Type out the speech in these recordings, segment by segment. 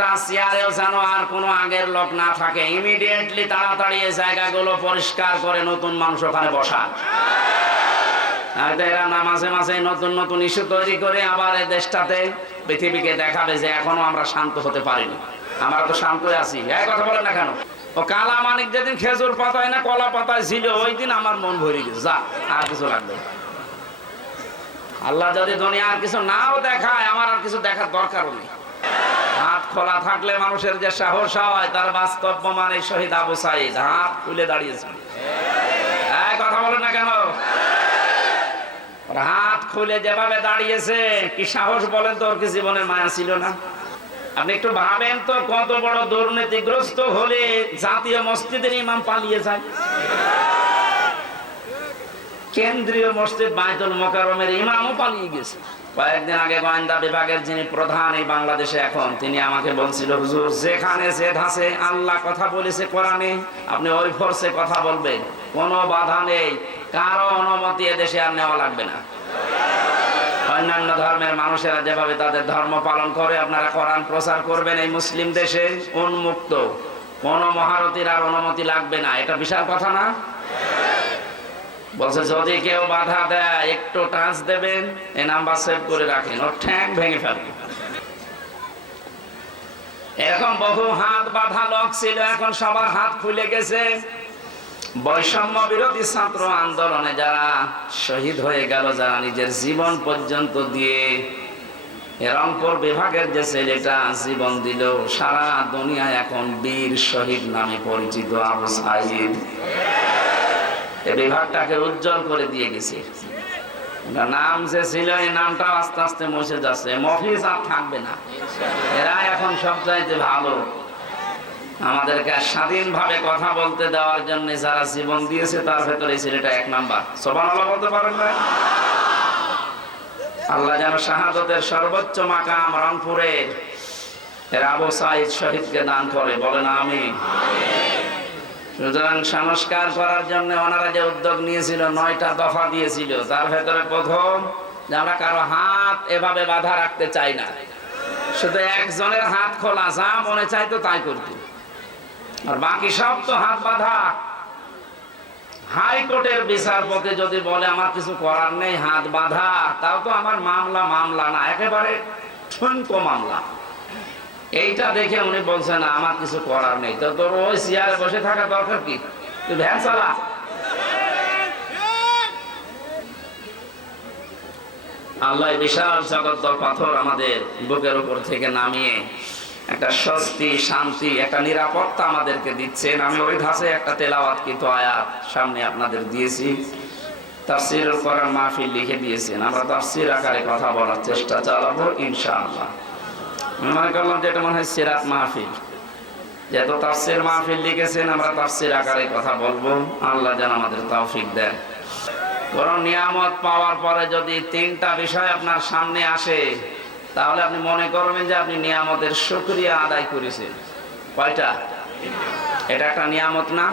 একটা চেয়ারেও যেন আর কোনো আগের লোক না থাকে। ইমিডিয়েটলি তাড়াতাড়ি এই জায়গাগুলো পরিষ্কার করে নতুন মানুষ ওখানে হয়তো এরা মাঝে মাঝে নতুন নতুন ইস্যু তৈরি করে আবার দেশটাতে পৃথিবীকে দেখাবে যে এখনও আমরা শান্ত হতে পারিনি। আমরা তো আছি। এই কথা না কেন? ও কালা মানিক যেদিন খেজুর পাতায় না কলা পাতায় ছিল, ওই দিন আমার মন ভরে গেছে। যা, আর কিছু লাগবে আল্লাহ যদি দুনিয়া আর কিছু নাও দেখায়, আমার আর কিছু দেখার দরকারও নেই। হাত খোলা থাকলে মানুষের যে সাহস হয়, তার বাস্তব মানে শহীদ আবু সাইদ। হাত খুলে দাঁড়িয়েছে এই কথা বলেন না কেন? হাত খুলে যেভাবে দাঁড়িয়েছে, কি সাহস বলেন তো, ওর কি জীবনের মায়া ছিল না? আপনি একটু ভাবেন তো, কত বড় দুর্নীতিগ্রস্ত হলে জাতীয় মসজিদের ইমাম পালিয়ে যায়। কেন্দ্রীয় মসজিদ বাইতুল মোকারমের ইমামও পালিয়ে গেছে। কয়েকদিন আগে গোয়েন্দা বিভাগের যিনি প্রধান এই বাংলাদেশে এখন, তিনি আমাকে বলছিল, হুজুর, যেখানে যে ধাসে আল্লাহ কথা বলেছে কোরআনে, আপনি ওই ফোর্সে কথা বলবেন। কোনো বাধা নেই। কারও অনুমতি এদেশে আর নেওয়া লাগবে না। অন্যান্য ধর্মের মানুষেরা যেভাবে তাদের ধর্ম পালন করে, আপনারা কোরআন প্রচার করবেন এই মুসলিম দেশে, উন্মুক্ত। কোন মহারতির আর অনুমতি লাগবে না। এটা বিশাল কথা না? বলছে, যদি কেউ বাধা দেয়, একটু টাচ দেবেন, এই নাম্বার সেভ করে রাখেন। ওর ঠ্যাং ভেঙে ফেলবেন এরকম বহু হাত বাঁধা লোক ছিল, এখন সবার হাত খুলে গেছে। বৈষম্য বিরোধী ছাত্র আন্দোলনে যারা শহীদ হয়ে গেল, যারা নিজের জীবন পর্যন্ত দিয়ে এ রংপুর বিভাগের যে ছেলেটা জীবন দিল, সারা দুনিয়ায় এখন বীর শহীদ নামে পরিচিত আবু সাইদ। এই বিভাগটাকে উজ্জ্বল করে দিয়ে গেছে। নাম যে ছিল, এই নামটা আস্তে আস্তে মুছে যাচ্ছে। মফিজ আর থাকবে না। এরা এখন সব চাইতে ভালো। আমাদেরকে স্বাধীনভাবে কথা বলতে দেওয়ার জন্য যারা জীবন দিয়েছে, তার ভেতরে ছেলেটা এক নাম্বার। সোবান বলতে পারেন না? আল্লাহ যেন শাহাদতের সর্বোচ্চ মাকাম রংপুরের। এর আবু সাইদ শহীদকে দান করে। বলেন আমি সুতরাং সংস্কার করার জন্য ওনারা যে উদ্যোগ নিয়েছিল, নয়টা দফা দিয়েছিল। তার ভেতরে প্রথম যে আমরা কারও হাত এভাবে বাধা রাখতে চাই না। শুধু একজনের হাত খোলা, যা মনে চাইতো তাই করতো আর বাকি সব তো হাত বাঁধা। হাইকোর্টের বিচারপতি যদি বলে, আমার কিছু করার নেই, হাত বাঁধা, তাও তো আমার মামলা মামলা না, একেবারে ঠুনকো মামলা। এইটা দেখে উনি বলছেন আমার কিছু করার নেই। তো তোর ওই চেয়ারে বসে থাকা দরকার কি? তুই ভ্যান চালা। আল্লাহ বিশাল জগৎ পাথর আমাদের বুকের উপর থেকে নামিয়ে একটা স্বস্তি, শান্তি, একটা নিরাপত্তা আমাদেরকে দিচ্ছেন। আমি ওই ধাসে একটা তেলাওয়াত কিন্তু আয়াত সামনে আপনাদের দিয়েছি। তাফসির করার মাহফিল লিখে দিয়েছেন। আমরা তাফসির আকারে কথা বলার চেষ্টা চালাবো, ইনশাআল্লাহ। মনে করলাম যে এটা মনে হয় সিরাত মাহফিল। যেহেতু তাফসির মাহফিল লিখেছেন, আমরা তাফসির আকারে কথা বলব। আল্লাহ যেন আমাদের তৌফিক দেন। কোন নিয়ামত পাওয়ার পরে যদি তিনটা বিষয় আপনার সামনে আসে, তাহলে আপনি মনে করবেন যে আপনি নিয়ামতের শুক্রিয়া আদায় করেছেন। কয়টা? এটা একটা নিয়ামত না?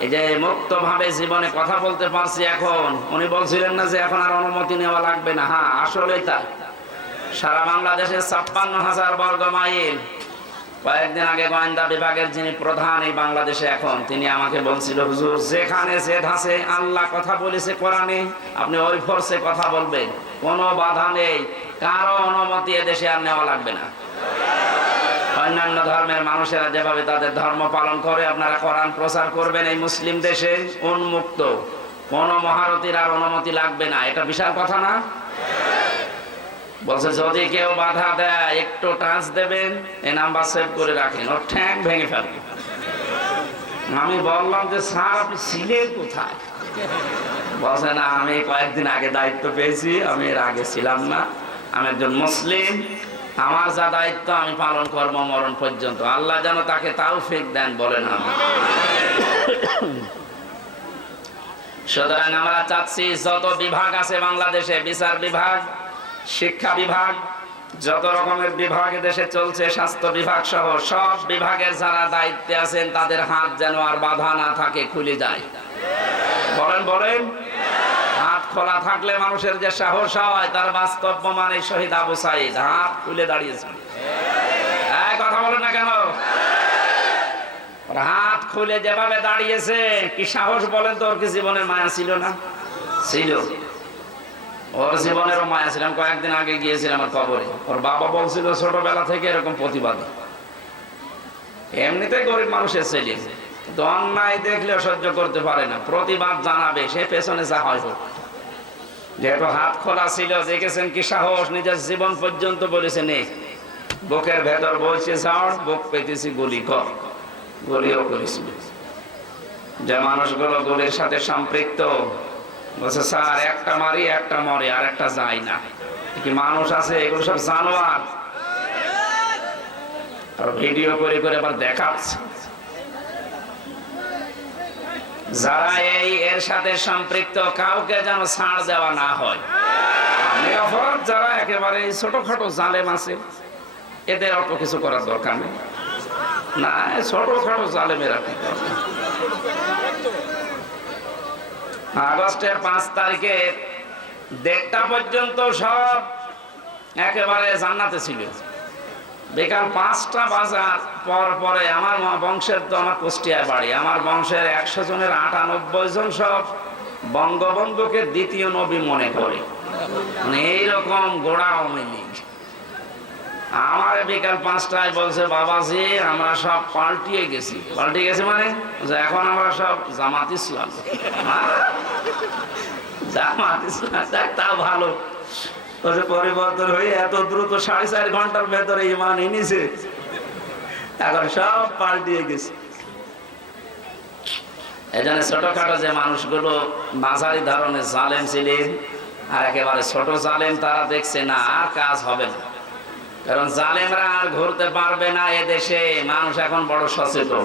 এই যে মুক্ত ভাবে জীবনে কথা বলতে পারছি এখন। উনি বলছিলেন না যে এখন আর অনুমতি নেওয়া লাগবে না। হ্যাঁ আসলেই তাই। সারা বাংলাদেশে ছাপ্পান্ন হাজার বর্গ মাইল। কয়েকদিন আগে গোয়েন্দা বিভাগের যিনি প্রধান এই বাংলাদেশে এখন, তিনি আমাকে বলছিল, হুজুর, যেখানে যে ধাসে আল্লাহ কথা বলেছে কোরআনে, আপনি ওই ফোর্সে কথা বলবেন। কোনো বাধা নেই, কারও অনুমতি এদেশে আর নেওয়া লাগবে না। অন্যান্য ধর্মের মানুষেরা যেভাবে তাদের ধর্ম পালন করে, আপনারা কোরআন প্রচার করবেন এই মুসলিম দেশে, উন্মুক্ত। কোন মহারতির আর অনুমতি লাগবে না। এটা বিশাল কথা না? বলছে, যদি কেউ বাধা দেয়, একটু টাচ দেবেন এই নাম্বার সেভ করে রাখেন। ওর ঠ্যাং ভেঙে ফেলবেন আমি বললাম যে, স্যার, আপনি ছিলেন কোথায়? বলছে, না, আমি কয়েকদিন আগে দায়িত্ব পেয়েছি, আমি এর আগে ছিলাম না। আমি একজন মুসলিম, আমার যা দায়িত্ব, আমি পালন করব মরণ পর্যন্ত। আল্লাহ যেন তাকে তাও ফেক দেন বলেন আমি সুতরাং আমরা চাচ্ছি, যত বিভাগ আছে বাংলাদেশে, বিচার বিভাগ শিক্ষা বিভাগ, যত রকমের বিভাগে দেশে চলছে, স্বাস্থ্য বিভাগ সহ সব বিভাগের যারা দায়িত্বে আছেন, তাদের হাত যেন আর বাধা না থাকে, খুলে যায়। বলেন বলেন। হাত খোলা থাকলে মানুষের যে সাহস হয়, তার বাস্তব প্রমাণ শহীদ আবু সাইদ। হাত খুলে দাঁড়িয়েছেন কথা বলেন না কেন? হাত খুলে যেভাবে দাঁড়িয়েছে, কি সাহস বলেন তো? ওর কি জীবনের মায়া ছিল না? ছিল। ওর জীবনেরও মায়া ছিলাম কয়েকদিন আগে গিয়েছিলাম আমার কবরে। ওর বাবা বলছিল, ছোটবেলা থেকে এরকম প্রতিবাদী। এমনিতে গরিব মানুষের ছেলে। কিন্তু অন্যায় দেখলেও সহ্য করতে পারে না। প্রতিবাদ জানাবে, সে পেছনে যা হয় হোক। যেহেতু হাত খোলা ছিল, দেখেছেন কি সাহস? নিজের জীবন পর্যন্ত বলেছে, নে। বুকের ভেতর বলছে, যাও, বুক পেতেছি, গুলি কর। গুলিও করেছিল যে মানুষগুলো গুলির সাথে সম্পৃক্ত বলছে, স্যার, একটা মারি, একটা মরে, আর একটা যায় না। কি মানুষ আছে? এগুলো সব জানোয়ার। আর ভিডিও করে করে আবার দেখাচ্ছে। যারা এই এর সাথে সম্পৃক্ত, কাউকে যেন ছাড় দেওয়া না হয়। যারা একেবারে ছোটখাটো জালেম আছে, এদের অত কিছু করার দরকার নেই। না, ছোটখাটো জালেমেরা কি করবে? আগস্টের পাঁচ তারিখে দেড়টা পর্যন্ত সব একেবারে জান্নাতে ছিল। বিকাল পাঁচটা বাজার পর পরে আমার বংশের তো আমার কুষ্টিয়ায় বাড়ি। আমার বংশের একশো জনের আটানব্বই জন সব বঙ্গবন্ধুকে দ্বিতীয় নবী মনে করে। মানে এইরকম গোড়া লীগ আমার বিকাল পাঁচটায় বলছে বাবাজি আমরা সব পাল্টিয়ে গেছি। পাল্টিয়ে গেছি মানে? এখন আমরা সব জামাত ইসলাম? জামাত ইসলাম যাক, তা ভালো। পরিবর্তন হয়ে এত দ্রুত সাড়ে চার ঘণ্টার ভেতরে ইমান এনেছে। এখন সব পাল্টিয়ে গেছে। এজন্য ছোটখাটো যে মানুষগুলো মাঝারি ধরনের জালেম ছিলেন আর একেবারে ছোট জালেম তারা দেখছে না আর কাজ হবে না। কারণ জালেমরা আর ঘুরতে পারবে না এ দেশে। মানুষ এখন বড় সচেতন।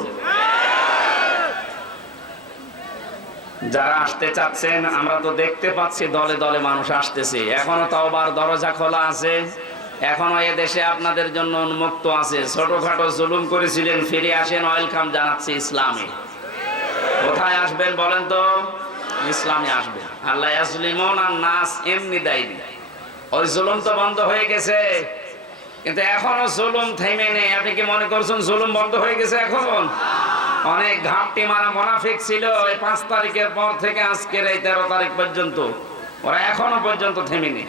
যারা আসতে চাচ্ছেন, আমরা তো দেখতে পাচ্ছি দলে দলে মানুষ আসতেছে। এখনও তাওবার দরজা খোলা আছে। এখনও এ দেশে আপনাদের জন্য উন্মুক্ত আছে। ছোটখাটো জুলুম করেছিলেন, ফিরে আসেন। ওয়েলকাম জানাচ্ছি ইসলামে। কোথায় আসবেন বলেন তো? ইসলামে আসবেন। আল্লাহ আর নাস এমনি দেয়নি। ওই জুলুম তো বন্ধ হয়ে গেছে। কিন্তু এখনও জুলুম থেমে নেই। আপনি কি মনে করছেন জুলুম বন্ধ হয়ে গেছে এখন? অনেক ঘাপটি মারা মোনাফিক ছিল। এই পাঁচ তারিখের পর থেকে আজকের এই তেরো তারিখ পর্যন্ত ওরা এখনও পর্যন্ত থেমে নেই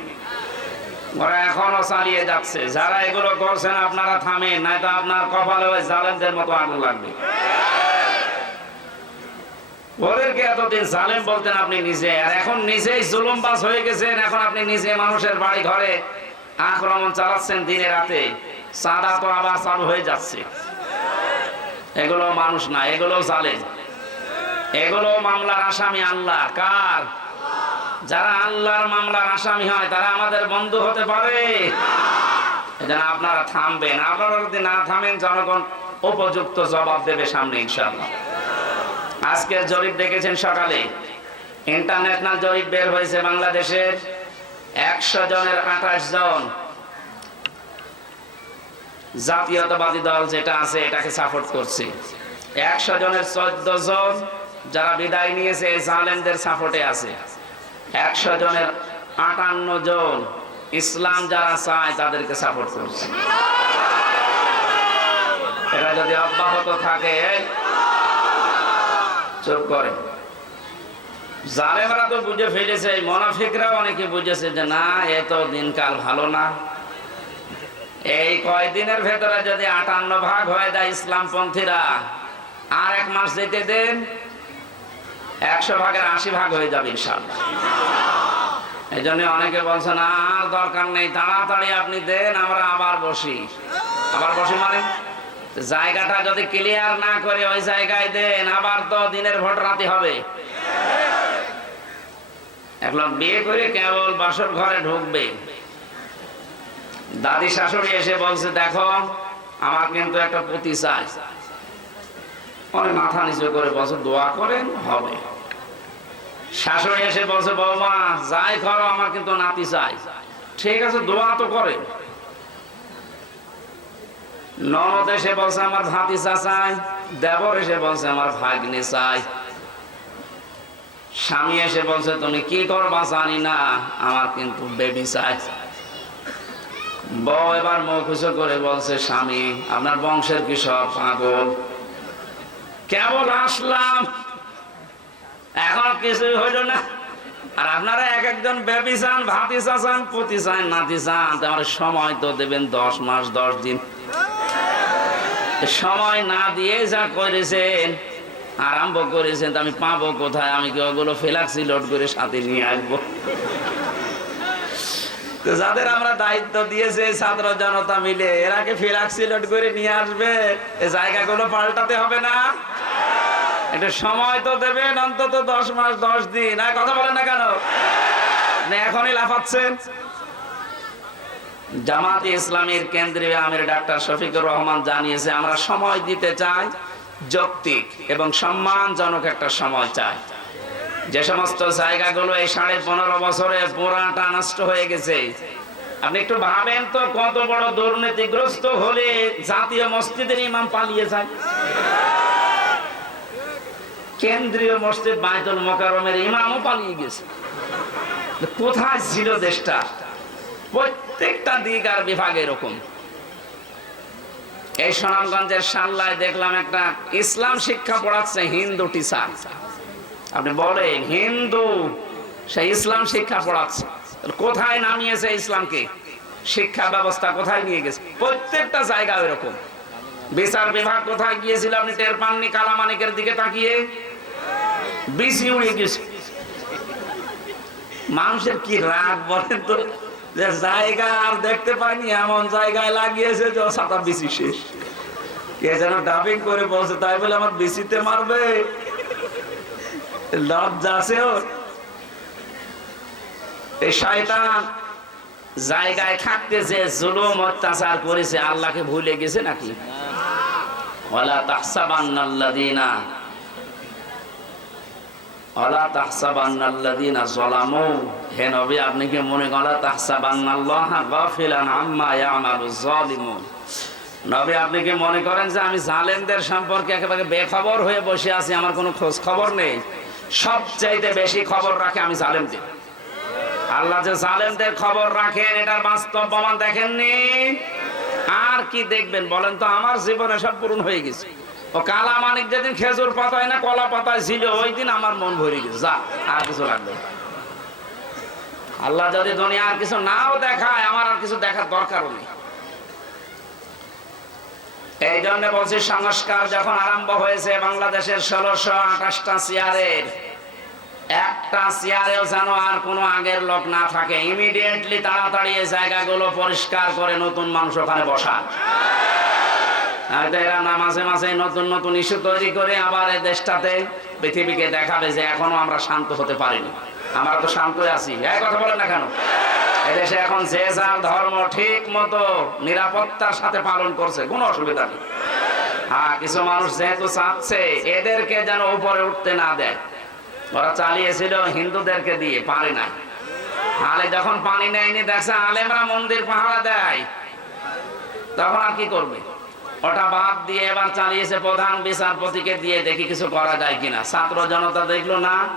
ওরা এখনও চালিয়ে যাচ্ছে। যারা এগুলো করছেন, আপনারা থামেন নাই তো আপনার কপালে ওই জালেমদের মতো আগুন লাগবে। ওদেরকে এতদিন জালেম বলতেন আপনি নিজে। আর এখন নিজেই জুলুমবাজ হয়ে গেছেন। এখন আপনি নিজে মানুষের বাড়ি ঘরে আক্রমণ চালাচ্ছেন দিনে রাতে। সাদা তো আবার চালু হয়ে যাচ্ছে। এগুলো মানুষ না, এগুলো জালেম। এগুলো মামলার আসামি আল্লাহ। কার? যারা আল্লাহর মামলার আসামি হয়, তারা আমাদের বন্ধু হতে পারে। আপনারা থামবেন। আপনারা যদি না থামেন, জনগণ উপযুক্ত জবাব দেবে সামনে ইনশাল্লাহ আজকের জরিপ দেখেছেন সকালে। ইন্টারন্যাশনাল জরিপ বের হয়েছে বাংলাদেশের। একশো জনের আঠাশ জন জাতীয়তাবাদী দল যেটা আছে, এটাকে সাপোর্ট করছে। একশো জনের চোদ্দ জন যারা বিদায় নিয়েছে জালেমদের সাপোর্টে আছে। একশো জনের আটান্ন জন ইসলাম যারা চায়, তাদেরকে সাপোর্ট করছে। এটা যদি অব্যাহত থাকে, চুপ করে। জালেমরা তো বুঝে ফেলেছে, এই মোনাফিকরাও অনেকে বুঝেছে যে না এ তো দিনকাল ভালো না। এই কয়দিনের ভেতরে যদি আটান্ন ভাগ হয়ে যায় ইসলামপন্থীরা, আর এক মাস যেতে দেন, একশো ভাগের আশি ভাগ হয়ে যাবে ইনশাল্লাহ এই জন্য অনেকে বলছেন আর দরকার নেই, তাড়াতাড়ি আপনি দেন, আমরা আবার বসি। আবার বসি মানে? জায়গাটা যদি ক্লিয়ার না করে ওই জায়গায় দেন, আবার তো দিনের ভোট রাতে হবে। লোক বিয়ে করে কেবল বাসর ঘরে ঢুকবে। দাদি শাশুড়ি এসে বলছে, দেখো, আমার কিন্তু একটা পুঁতি চাই। অনেক মাথা নিচু করে বলছে, দোয়া করেন, হবে। শাশুড়ি এসে বলছে, বৌমা, যাই করো, আমার কিন্তু নাতি চাই। ঠিক আছে, দোয়া তো করে। ননদ এসে বলছে, আমার ভাতিজা চাই দেবর এসে বলছে, আমার ভাগ্নে চাই। স্বামী এসে বলছে, তুমি কি করবা জানি না, আমার কিন্তু বেবি চাই। বউ এবার মুখ উঁচু করে বলছে, স্বামী, আপনার বংশের কি সব পাগল। কেবল আসলাম, এখন কিছুই হইল না। আর আপনারা এক একজন বেবি চান, ভাতি চান পুতি চান, নাতি চান, তো আমার সময় তো দেবেন দশ মাস, দশ দিন। সময় না দিয়ে যা করেছেন আরম্ভ করেছেন আমি পাবো কোথায়? আমি কি ওগুলো ফেলাক্সি লোড করে সাথে নিয়ে আসব? যাদের আমরা দায়িত্ব দিয়েছে জনতা মিলে এরাকে ফিলাক্সি লোড করে নিয়ে আসবে? এই জায়গাগুলো পাল্টাতে হবে না? সময় তো দেবেন, অন্তত দশ মাস, দশ দিন। আর কথা বলেন না কেন? এখনই লাফাচ্ছেন। জামাত ইসলামের কেন্দ্রীয় আমির ডাক্তার শফিকুর রহমান জানিয়েছে, আমরা সময় দিতে চাই। যৌক্তিক এবং সম্মানজনক একটা সময় চাই। যে সমস্ত জায়গাগুলো এই সাড়ে পনেরো বছরে পুরাটা নষ্ট হয়ে গেছে। আপনি একটু ভাবেন তো, কত বড় দুর্নীতিগ্রস্ত হলে জাতীয় মসজিদের ইমাম পালিয়ে যায়। কেন্দ্রীয় মসজিদ বাইতুল মোকারমের ইমামও পালিয়ে গেছে। কোথায় ছিল দেশটা? প্রত্যেকটা দিক আর বিভাগ এরকম। এই সুনামগঞ্জের সাল্লায় দেখলাম একটা ইসলাম শিক্ষা পড়াচ্ছে হিন্দু টিচার আপনি বলেন, হিন্দু? সে ইসলাম শিক্ষা পড়াচ্ছে। কোথায় নামিয়েছে ইসলামকে? শিক্ষা ব্যবস্থা কোথায় নিয়ে গেছে? প্রত্যেকটা জায়গা এরকম বিচার বিভাগ কোথায় গিয়েছিল আপনি টের পাননি কালামানিকের দিকে তাকিয়ে? বিসি উড়ে গেছে। মানুষের কি রাগ বলেন তো? যে জায়গা আর দেখতে পাইনি, এমন জায়গায় লাগিয়েছে যে বিসি শেষ। কে যেন ডাবিং করে বলছে, তাই বলে আমার বিসিতে মারবে। লজ্জা আছে ওর। এই শয়তান জায়গায় থাকতে যে জুলুম, অত্যাচার করেছে, আল্লাহকে ভুলে গেছে নাকি? ওয়ালা তাহসাবান্নাল্লাযীনা বেখবর হয়ে বসে আছি, আমার কোনো খোঁজ খবর নেই? সবচাইতে বেশি খবর রাখে আমি জালেমদের। আল্লাহ যে জালেমদের খবর রাখেন, এটার বাস্তব প্রমাণ দেখেননি? আর কি দেখবেন বলেন তো, আমার জীবনে সব পূরণ হয়ে গেছে। ও কালা মানিক যেদিন খেজুর পাতায় না কলা পাতায় ছিল, ওই দিন আমার মন ভরে গেছে। যা, আর কিছু লাগবে আল্লাহ যদি দুনিয়া আর কিছু নাও দেখায়, আমার আর কিছু দেখার দরকারও নেই। এই জন্য বলছি, সংস্কার যখন আরম্ভ হয়েছে বাংলাদেশের ষোলোশো আঠাশটা চেয়ারের একটা চেয়ারেও যেন আর কোনো আগের লোক না থাকে। ইমিডিয়েটলি তাড়াতাড়ি এই জায়গাগুলো পরিষ্কার করে নতুন মানুষ ওখানে বসা হয়তো এরা না মাঝে মাঝে নতুন নতুন ইস্যু তৈরি করে আবার পৃথিবীকে দেখাবে যে এখনও আমরা শান্ত হতে পারিনি। আমরা তো আছি। এই কথা না কেন? এদেশে এখন যে যার ধর্ম ঠিক মতো নিরাপত্তার সাথে পালন করছে, কোনো অসুবিধা নেই। হ্যাঁ কিছু মানুষ যেহেতু চাচ্ছে, এদেরকে যেন উপরে উঠতে না দেয়। ওরা চালিয়েছিল হিন্দুদেরকে দিয়ে, পারে না আলে যখন পানি নেয়নি, দেখছে আলেমরা মন্দির পাহারা দেয়। তখন আর কি করবে? ওটা বাদ দিয়ে এবার চালিয়েছে প্রধান বিচারপতিকে দিয়ে দেখি কিছু করা যায় কিনা। ছাত্র জনতা দেখল না,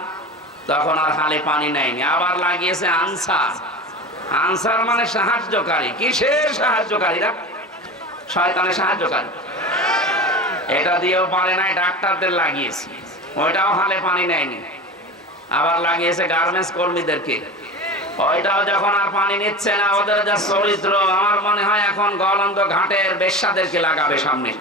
তখন আর হালে পানি নেয়নি। আবার লাগিয়েছে আনসার। আনসার মানে সাহায্যকারী। কিসের সাহায্যকারীরা শয়তানের সাহায্যকারী। এটা দিয়েও পারে নাই, ডাক্তারদের লাগিয়েছে। ওইটাও হালে পানি নেয়নি। আবার লাগিয়েছে গার্মেন্টস কর্মীদেরকে। ওইটাও যখন আর পানি নিচ্ছে না, ওদের যা চরিত্র, আমার মনে হয় এখন গলন্ত ঘাটের বেশ্যাদেরকে লাগাবে সামনে।